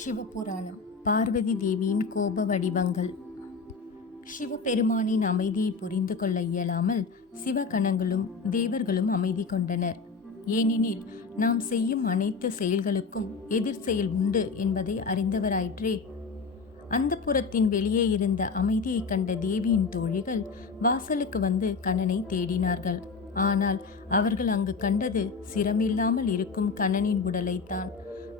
சிவபுராணம். பார்வதி தேவியின் கோப வடிவங்கள். சிவபெருமானின் அமைதியை புரிந்து கொள்ள இயலாமல் சிவகணங்களும் தேவர்களும் அமைதி கொண்டனர். ஏனெனில் நாம் செய்யும் அனைத்து செயல்களுக்கும் எதிர் செயல் உண்டு என்பதை அறிந்தவராயிற்றே. அந்த புறத்தின் வெளியே இருந்த அமைதியை கண்ட தேவியின் தோழிகள் வாசலுக்கு வந்து கண்ணனை தேடினார்கள். ஆனால் அவர்கள் அங்கு கண்டது சிரமில்லாமல் இருக்கும் கண்ணனின் உடலைத்தான்.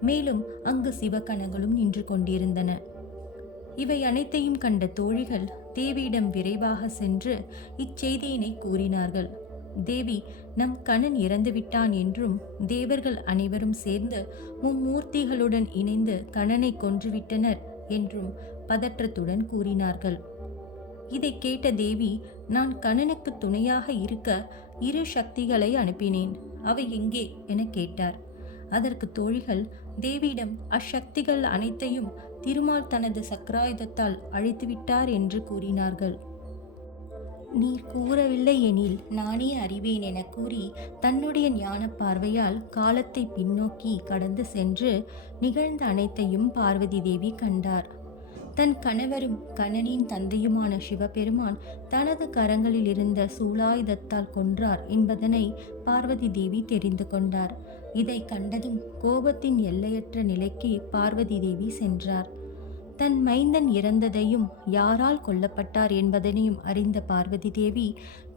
மேலும் அங்கு சிவகணங்களும் நின்று கொண்டிருந்தன. இவை அனைத்தையும் கண்ட தோழிகள் தேவியிடம் விரைவாக சென்று இச்செய்தியினை கூறினார்கள். தேவி, நம் கண்ணன் இறந்துவிட்டான் என்றும் தேவர்கள் அனைவரும் சேர்ந்து மும்மூர்த்திகளுடன் இணைந்து கண்ணனை கொன்றுவிட்டனர் என்றும் பதற்றத்துடன் கூறினார்கள். இதை கேட்ட தேவி, நான் கண்ணனுக்கு துணையாக இருக்க 2 சக்திகளை அனுப்பினேன், அவை எங்கே என கேட்டார். அதற்கு தோழிகள் தேவியிடம் அச்சக்திகள் அனைத்தையும் திருமால் தனது சக்கராயுதத்தால் அழித்துவிட்டார் என்று கூறினார்கள். நீர் கூறவில்லை எனில் நானே அறிவேன் என கூறி தன்னுடைய ஞான பார்வையால் காலத்தை பின்னோக்கி கடந்து சென்று நிகழ்ந்த அனைத்தையும் பார்வதி தேவி கண்டார். தன் கணவரும் கண்ணனின் தந்தையுமான சிவபெருமான் தனது கரங்களில் இருந்த சூலாயுதத்தால் கொன்றார் என்பதனை பார்வதி தேவி தெரிந்து கொண்டார். இதை கண்டதும் கோபத்தின் எல்லையற்ற நிலைக்கு பார்வதி தேவி சென்றார். தன் மைந்தன் இறந்ததையும் யாரால் கொல்லப்பட்டார் என்பதனையும் அறிந்த பார்வதி தேவி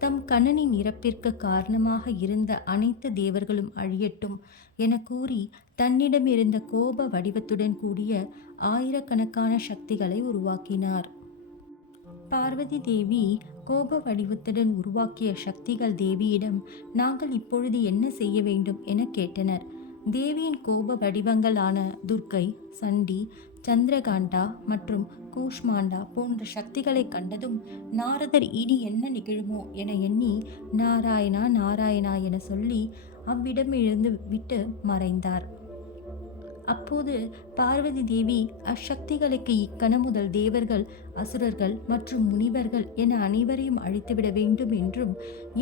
தம் கண்ணனின் இறப்பிற்கு காரணமாக இருந்த அனைத்து தேவர்களும் அழியட்டும் என கூறி தன்னிடம் இருந்த கோப வடிவத்துடன் கூடிய 1000கணக்கான சக்திகளை உருவாக்கினார். பார்வதி தேவி கோப வடிவத்துடன் உருவாக்கிய சக்திகள் தேவியிடம் நாங்கள் இப்பொழுது என்ன செய்ய வேண்டும் என கேட்டனர். தேவியின் கோப வடிவங்களான துர்க்கை, சண்டி, சந்திரகாண்டா மற்றும் கூஷ்மாண்டா போன்ற சக்திகளை கண்டதும் நாரதர் இனி என்ன நிகழுமோ என எண்ணி நாராயணா நாராயணா என சொல்லி அவ்விடமிருந்து விட்டு மறைந்தார். அப்போது பார்வதி தேவி அச்சக்திகளுக்கு இக்கணம் முதல் தேவர்கள், அசுரர்கள் மற்றும் முனிவர்கள் என அனைவரையும் அழித்துவிட வேண்டும் என்றும்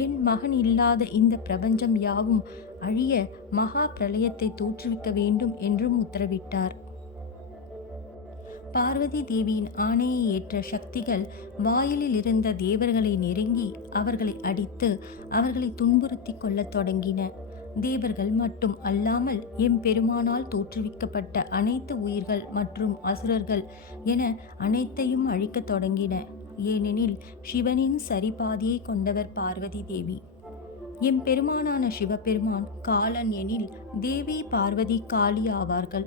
என் மகன் இல்லாத இந்த பிரபஞ்சம் யாவும் அழிய மகா பிரளயத்தை தோற்றுவிக்க வேண்டும் என்றும் உத்தரவிட்டார். பார்வதி தேவியின் ஆணையை ஏற்ற சக்திகள் வாயிலில் இருந்த தேவர்களை நெருங்கி அவர்களை அடித்து அவர்களை துன்புறுத்தி கொள்ளத் தொடங்கின. தேவர்கள் மட்டும் அல்லாமல் எம்பெருமானால் தோற்றுவிக்கப்பட்ட அனைத்து உயிர்கள் மற்றும் அசுரர்கள் என அனைத்தையும் அழிக்கத் தொடங்கின. ஏனெனில் சிவனின் சரிபாதியை கொண்டவர் பார்வதி தேவி. எம்பெருமானான சிவபெருமான் காலன் எனில் தேவி பார்வதி காளி ஆவார்கள்.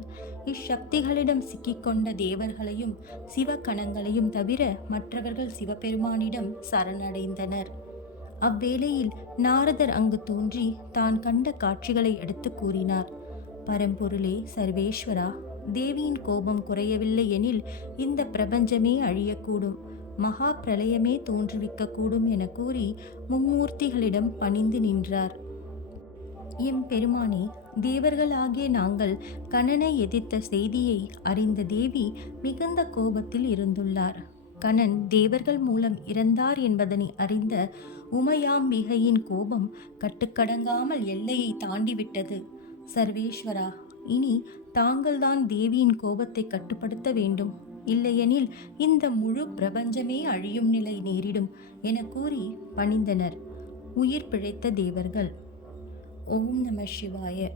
இச்சக்திகளிடம் சிக்கிக்கொண்ட தேவர்களையும் சிவகணங்களையும் தவிர மற்றவர்கள் சிவபெருமானிடம் சரணடைந்தனர். அவ்வேளையில் நாரதர் அங்கு தோன்றி தான் கண்ட காட்சிகளை எடுத்து கூறினார். பரம்பொருளே, சர்வேஸ்வரா, தேவியின் கோபம் குறையவில்லை எனில் இந்த பிரபஞ்சமே அழியக்கூடும், மகா பிரளயமே தோன்றுவிக்கக்கூடும் என கூறி மும்மூர்த்திகளிடம் பணிந்து நின்றார். எம் பெருமானே, தேவர்களாகிய நாங்கள் கண்ணனை எதிர்த்த செய்தியை அறிந்த தேவி மிகுந்த கோபத்தில் இருந்துள்ளார். கண்ணன் தேவர்கள் மூலம் இறந்தார் என்பதனை அறிந்த உமையாம்பிகையின் கோபம் கட்டுக்கடங்காமல் எல்லையை தாண்டிவிட்டது. சர்வேஸ்வரா, இனி தாங்கள்தான் தேவியின் கோபத்தை கட்டுப்படுத்த வேண்டும், இல்லையெனில் இந்த முழு பிரபஞ்சமே அழியும் நிலை நேரிடும் என கூறி பணிந்தனர். உயிர் பிழைத்த தேவர்கள். ஓம் நம சிவாய.